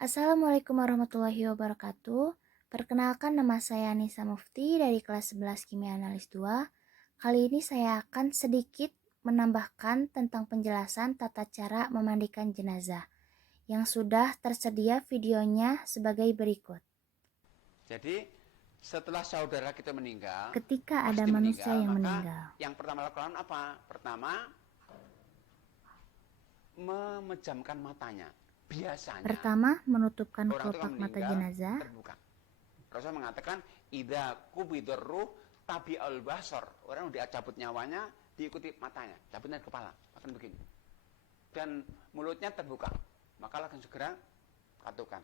Assalamualaikum warahmatullahi wabarakatuh. Perkenalkan, nama saya Nisa Mufti dari kelas 11 Kimia Analis 2. Kali ini saya akan sedikit menambahkan tentang penjelasan tata cara memandikan jenazah yang sudah tersedia videonya sebagai berikut. Jadi setelah saudara kita meninggal, Ketika ada pasti manusia yang maka meninggal, yang pertama lakukan apa? Pertama, memejamkan matanya. Biasanya pertama menutupkan orang itu kan kelopak mata meninggal jenazah. terbuka. Rasul mengatakan, "Idza kubidur ruh tabi'al basar." Orang udah cabut nyawanya, diikuti matanya, cabutnya kepala, akan begini. Dan mulutnya terbuka. Maka langsung segera katukan.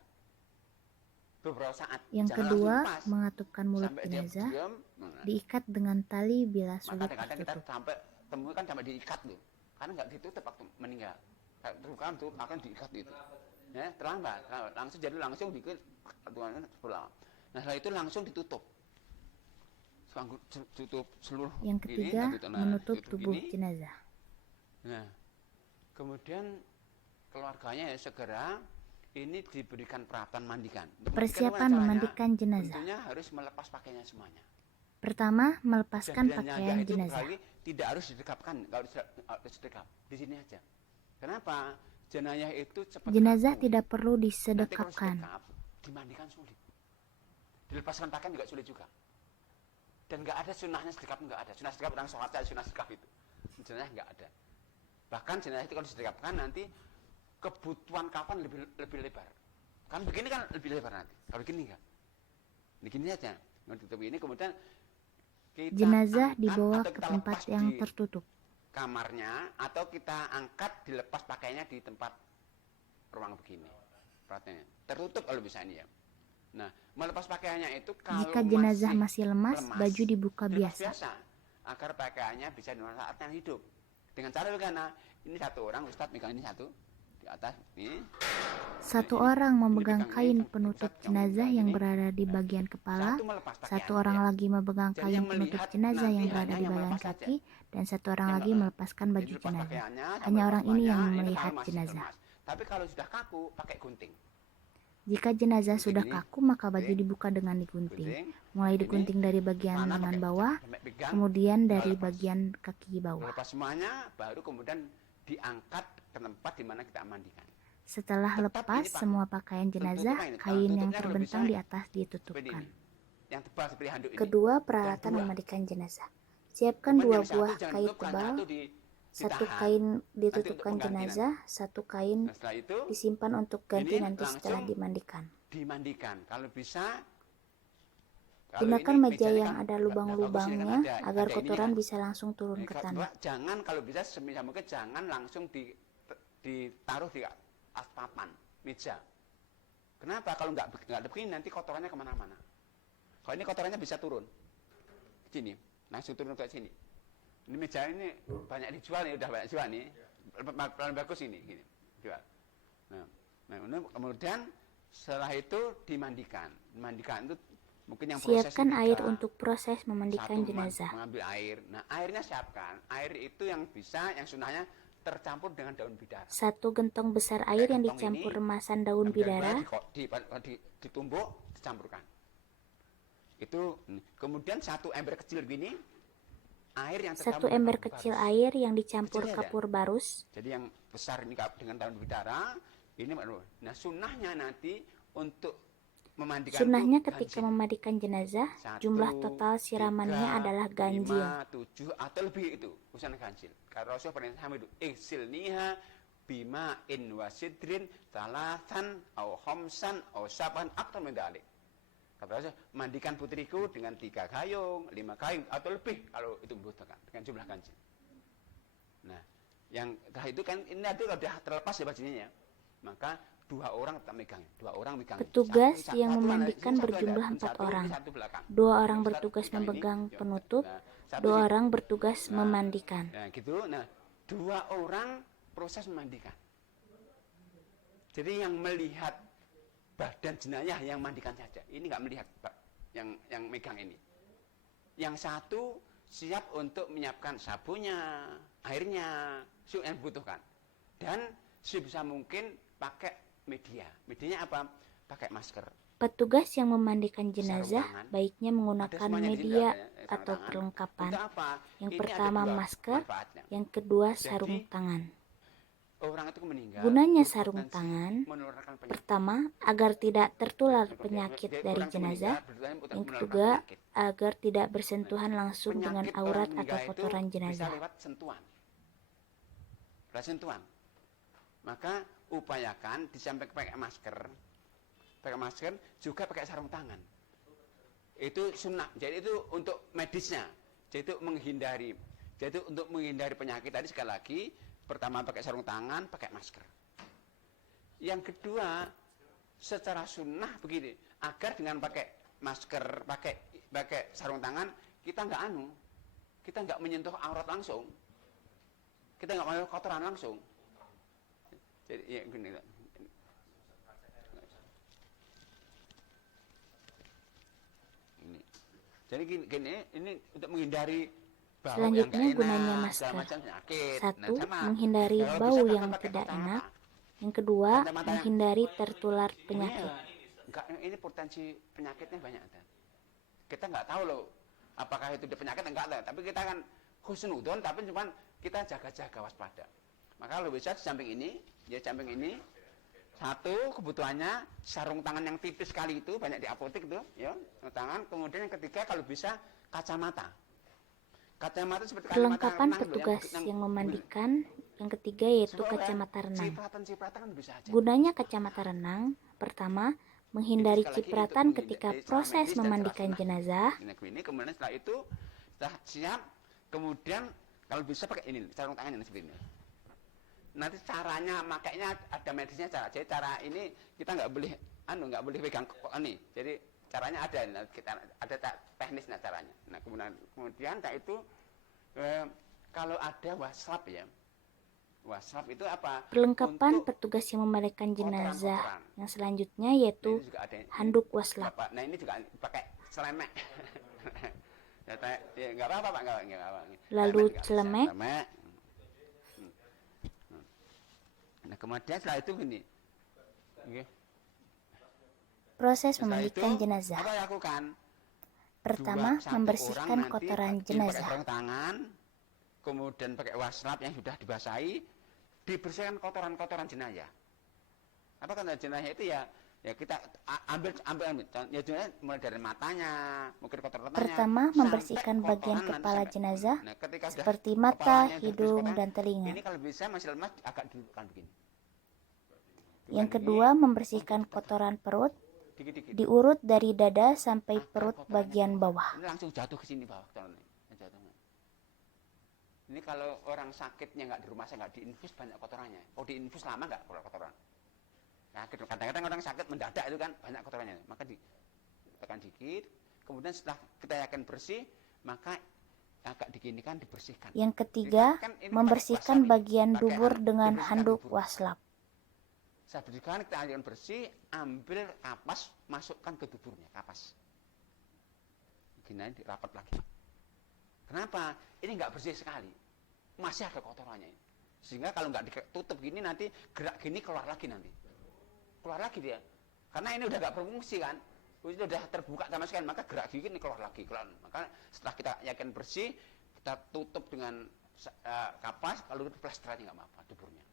Beberapa saat. Yang Jangan kedua, langsung lepas. mengatupkan mulut Sampai dia jenazah, diam. diikat dengan tali bila Maka sulit kadang-kadang kita tertutup. sampai temui kan sampai diikat loh, karena nggak ditutup waktu meninggal. Kan tuh akan diikat itu, ya terlambat, langsung jadi langsung bikin tuan pulang. Nah setelah itu langsung ditutup, tutup seluruh Yang ini, ketiga, menutup ditutup tubuh ini. jenazah. Nah kemudian keluarganya ya segera ini diberikan peralatan mandikan. Persiapan memandikan jenazah. Tentunya harus melepas pakaiannya semuanya. Pertama, melepaskan Dan pakaian itu jenazah. tidak harus didekapkan, kalau harus didekap di sini aja. Kenapa? Jenazah itu cepat Jenazah kaku. tidak perlu Nanti kalau disedekapkan. sedekap, dimandikan sulit. Dilepaskan pakaian juga sulit juga. Dan nggak ada sunahnya sedekap, nggak ada. Sunah sedekap orang sholat saja sunah sedekap itu. Jenazah nggak ada. Bahkan jenazah itu kalau disedekapkan nanti kebutuhan kafan lebih lebar. Kan begini kan lebih lebar nanti. Kalau begini enggak. Begini aja. Tutup ini kemudian kita Jenazah angkat dibawa atau ke kita tempat lepas yang di tertutup. kamarnya, atau kita angkat dilepas pakainya di tempat ruang begini. Perhatiannya tertutup kalau bisa ini ya. Nah, melepas pakaiannya itu kalau Jika jenazah masih lemas, baju dibuka biasa. agar pakaiannya bisa dimanfaatkan saat yang hidup. Dengan cara bagaimana? Ini satu orang Ustadz megang ini satu di atas ini. Satu Ini, orang memegang kain ini, penutup Ustadz, jenazah ini. yang berada di bagian kepala, satu orang lagi memegang Jadi kain yang penutup melihat jenazah yang nanti berada hanya di yang bagian melepas saja. kaki, dan satu orang Yang lagi melepaskan baju lepas jenazah. pakaiannya, Hanya orang ini yang ini melihat kalau masih jenazah. lemas. Tapi kalau sudah kaku, pakai gunting. Jika jenazah Gunting sudah ini, kaku, maka baju gunting, dibuka dengan digunting. gunting. Mulai Ini digunting dari bagian mana lengan pakai bawah, sampai pegang, kemudian dari lepas. bagian kaki bawah. Lepas semuanya, baru kemudian diangkat ke tempat di mana kita mandikan. Setelah Tetap lepas ini, Pak, semua pakaian jenazah, tutupnya ini. kain yang Tutupnya kalau terbentang bisa di atas seperti ditutupkan. ini. Yang tebal seperti handuk ini. Kedua, Dan peralatan dua. memandikan jenazah. Siapkan Cuman dua yang satu buah jangan kain ditutupkan, tebal, satu satu ditahan. kain Nanti untuk ditutupkan pengganti jenazah, nanti. satu kain Nah, setelah itu disimpan untuk ganti ini nanti setelah langsung dimandikan. dimandikan. Kalau bisa, Gunakan ini meja yang kan ada bagus, ini kan lubang-lubangnya agar ada kotoran kan. bisa langsung turun ke tanah. Jangan kalau bisa semisal mungkin jangan langsung ditaruh di atas papan meja. Kenapa? Kalau nggak ada begini nanti kotorannya kemana-mana. Kalau ini kotorannya bisa turun sini, langsung turun ke sini. Ini meja ini banyak dijual nih, udah banyak jual nih. Paling bagus ini, gini, jual. Nah, kemudian setelah itu dimandikan. Dimandikan itu mungkin yang proses Siapkan air untuk proses memandikan jenazah. Mengambil air. Nah, airnya siapkan. Air itu yang bisa, yang sunahnya tercampur dengan daun bidara. Satu gentong besar air yang dicampur remasan daun bidara. Ditumbuk, dicampurkan. Itu kemudian satu ember kecil gini, air yang satu ember kecil barus. Air yang dicampur kapur barus. Jadi yang besar ini dengan daun bidara, ini nah sunnahnya nanti untuk memandikan. Sunnahnya ketika memandikan jenazah, jumlah total siramannya adalah ganjil. 5, 7 atau lebih itu, urusan ganjil. Karena Rasul pernah sama itu, iksilniha bima in wasidrin talatan au khamsan au saban aktar mendalik. Kata Rasul, mandikan putriku dengan 3 gayung, 5 gayung atau lebih kalau itu membutuhkan dengan jumlah ganjil. Nah, yang itu kan ini nanti sudah terlepas ya bajunya ya, maka 2 orang tetap megang. Petugas yang memandikan berjumlah 4 orang. 2 orang bertugas memegang penutup, 2 orang bertugas memandikan. Nah, gitu. Nah, 2 orang proses memandikan. Jadi yang melihat badan jenayah yang mandikan saja. Ini nggak melihat yang megang ini. Yang satu siap untuk menyiapkan sabunnya, airnya, yang dibutuhkan. Dan sebisa mungkin pakai Medianya apa? Pakai masker. Petugas yang memandikan jenazah Sarung tangan. baiknya Ada menggunakan semuanya di sini, media ada sarung atau tangan. perlengkapan. Untuk apa? Yang Ini pertama ada dua masker, manfaatnya. yang kedua Jadi, sarung tangan. orang itu meninggal Gunanya sarung berpotensi tangan, menularkan penyakit. pertama agar tidak tertular penyakit Jadi, dari orang itu jenazah. meninggal berpotensi Yang menularkan kedua, penyakit. agar tidak bersentuhan langsung dengan Penyakit aurat orang atau meninggal itu kotoran bisa jenazah. lewat sentuhan. Lewat sentuhan. Maka upayakan di samping pakai masker juga pakai sarung tangan. Itu sunnah. Jadi itu untuk medisnya. Jadi itu menghindari. Jadi untuk menghindari penyakit tadi sekali lagi, pertama pakai sarung tangan, pakai masker. Yang kedua, secara sunnah begini, agar dengan pakai masker, pakai sarung tangan, kita nggak menyentuh aurat langsung, kita nggak menyentuh kotoran langsung. Jadi ya gini. Jadi gini, ini untuk menghindari bau yang Selanjutnya gak enak, gunanya segala masker. macam penyakit. Satu, Sama. menghindari Kalau bau bisa yang pakai tidak kacamata. enak. Yang kedua, Kacamata yang- menghindari tertular penyakit. Ini potensi penyakitnya banyak. Kita nggak tahu loh, apakah itu penyakit enggak tahu. Tapi kita kan husnudon, tapi cuman kita jaga-jaga waspada. Maka lo bisa di samping ini, satu kebutuhannya sarung tangan yang tipis sekali itu banyak di apotek itu, ya, sarung tangan. Kemudian yang ketiga kalau bisa kacamata. Kacamata seperti Perlengkapan renang, petugas yang memandikan. Yang ketiga yaitu kacamata renang. Cipratan kan bisa aja. Gunanya kacamata renang, pertama, menghindari Itu sekali lagi cipratan untuk ketika menghindari secara proses medis dan memandikan secara jenazah. Ini kemudian setelah itu sudah siap, kemudian kalau bisa pakai ini sarung tangan ini seperti ini. Nanti caranya makainya ada medisnya cara. Jadi cara ini kita nggak boleh pegang ini. Jadi caranya ada, kita ada teknisnya caranya. Nah kemudian itu kalau ada waslap ya. Waslap itu apa? Perlengkapan Untuk petugas yang memandikan jenazah. kotoran-kotoran. Yang selanjutnya yaitu Ini juga ada handuk waslap. Nah ini juga pakai celemek. Ya nggak apa-apa Pak, nggak apa. Lalu Juga bisa, celemek. Nah kemudian setelah itu gini, Proses setelah itu memandikan jenazah. apa lakukan? Pertama, Satu membersihkan orang nanti kotoran pakai jenazah. sarung tangan, kemudian pakai waslap yang sudah dibasahi, dibersihkan kotoran-kotoran jenazah. Apa kotoran jenazah itu ya kita ambil ya jenazah mulai dari matanya, mungkin kotor-kotornya. Pertama, membersihkan bagian kepala jenazah seperti mata, hidung, dan telinga. Ini kalau bisa masih lemas agak dudukkan begini. Yang kedua, membersihkan kotoran perut, Dikit-dikit. diurut dari dada sampai perut bagian bawah. Ini langsung jatuh ke sini bawah kotorannya. Ini kalau orang sakitnya nggak di rumah saya nggak diinfus banyak kotorannya. Oh diinfus lama nggak kotoran? Nah, kadang-kadang orang sakit mendadak itu kan banyak kotorannya. Maka ditekan dikit. Kemudian setelah kita yakin bersih, maka agak diginikan dibersihkan. Yang ketiga, membersihkan bagian dubur dengan handuk waslap. Saya bersihkan, kita alirkan bersih, ambil kapas, masukkan ke duburnya, kapas. Gini rapat lagi. Kenapa? Ini nggak bersih sekali, masih ada kotorannya. Sehingga kalau nggak ditutup gini nanti gerak gini keluar lagi dia. Karena ini udah nggak berfungsi kan, ini udah terbuka sama sekali, maka gerak gini keluar lagi. Maka setelah kita yakin bersih, kita tutup dengan kapas, kalau itu plester aja nggak apa-apa duburnya.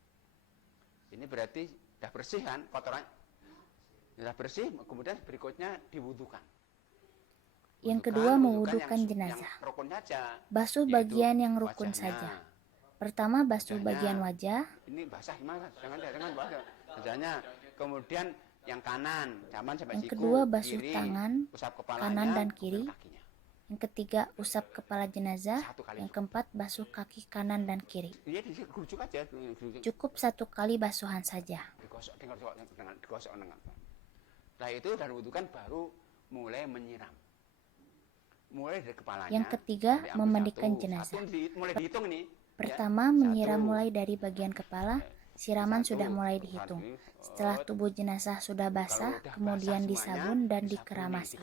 Ini berarti sudah bersih kan kotorannya, sudah bersih, kemudian berikutnya diwudukan. Yang kedua, mewudukan jenazah. Basuh bagian yang rukun saja. Pertama, basuh bagian wajah. Ini basah gimana? Jangan basah. Wajahnya. Kemudian yang kanan, zaman sampai Yang siku. kedua, basuh kiri, tangan kanan dan kiri. Yang ketiga, usap kepala jenazah. Yang keempat, basuh kaki kanan dan kiri. Iya, digerujuk aja. Cukup satu kali basuhan saja. Digosok dengan. Setelah itu dan wudukan baru mulai menyiram. Mulai dari kepalanya. Yang ketiga, memandikan jenazah. Mulai dihitung nih. Pertama, menyiram mulai dari bagian kepala. Siraman sudah mulai dihitung. Setelah tubuh jenazah sudah basah, kemudian disabun dan dikeramasi.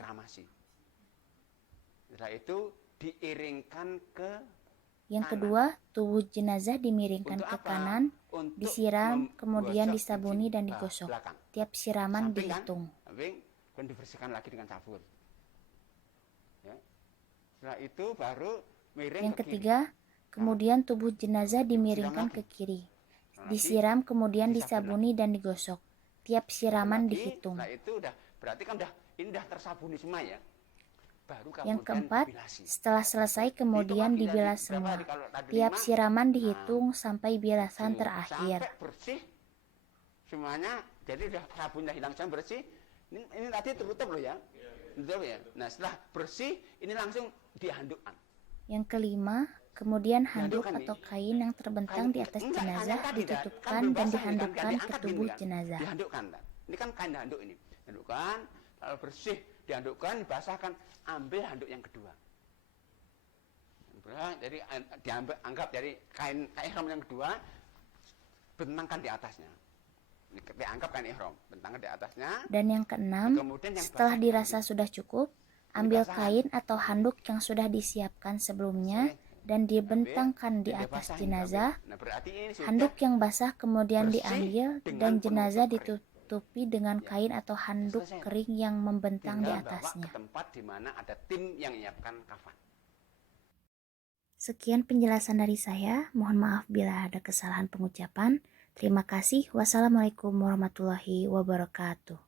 Setelah itu diiringkan ke Yang kanan. kedua, tubuh jenazah dimiringkan Untuk ke apa? kanan, Untuk disiram, kemudian menggosok disabuni sisi dan digosok. belakang. Tiap siraman Samping kan? dihitung. Samping, kemudian dibersihkan lagi dengan sabun. Ya. Setelah itu baru miring Yang ke kiri. ketiga, kemudian tubuh jenazah dimiringkan Siram ke lagi. kiri. Siram lagi, Disiram, kemudian disabun disabuni dan digosok. Tiap Sabun siraman lagi, dihitung. setelah itu udah berarti kan ini udah tersabuni semua ya. Baru Yang kemudian keempat, dibilasi. setelah selesai kemudian Dihitung lagi dibilas berapa semua. hari? Kalau tadi Tiap 5, siraman nah, dihitung sampai bilasan 7 terakhir. sampai bersih semuanya. Jadi udah sabunnya hilang semua bersih. Ini tadi tertutup loh ya. Tutup ya. Nah, setelah bersih ini langsung dihandukkan. Yang kelima, kemudian handuk Dihandukkan atau nih. kain yang terbentang di atas Enggak, jenazah kan ditutupkan belum dan basah nih kan, dihandukkan ke diangkat gini tubuh kan. jenazah. Dihandukkan kan. Ini kan kain handuk ini. Handukkan, kalau bersih dihandukkan, dibasahkan, ambil handuk yang kedua. Jadi anggap dari kain ihram yang kedua, bentangkan di atasnya. Dianggap kain ihram, bentangkan di atasnya. Dan yang keenam, Kemudian yang setelah basah dirasa diambil. sudah cukup, ambil Basahan. kain atau handuk yang sudah disiapkan sebelumnya dan dibentangkan di Ambil, atas basahin, jenazah. ambil. Nah, berarti ini sudah Handuk yang basah kemudian bersih diambil dengan dan jenazah penutup kering. ditutupi dengan Ya, kain atau handuk selesai. kering yang membentang di Tinggal bawa ke atasnya. tempat di mana ada tim yang menyiapkan kafan. Sekian penjelasan dari saya. Mohon maaf bila ada kesalahan pengucapan. Terima kasih. Wassalamualaikum warahmatullahi wabarakatuh.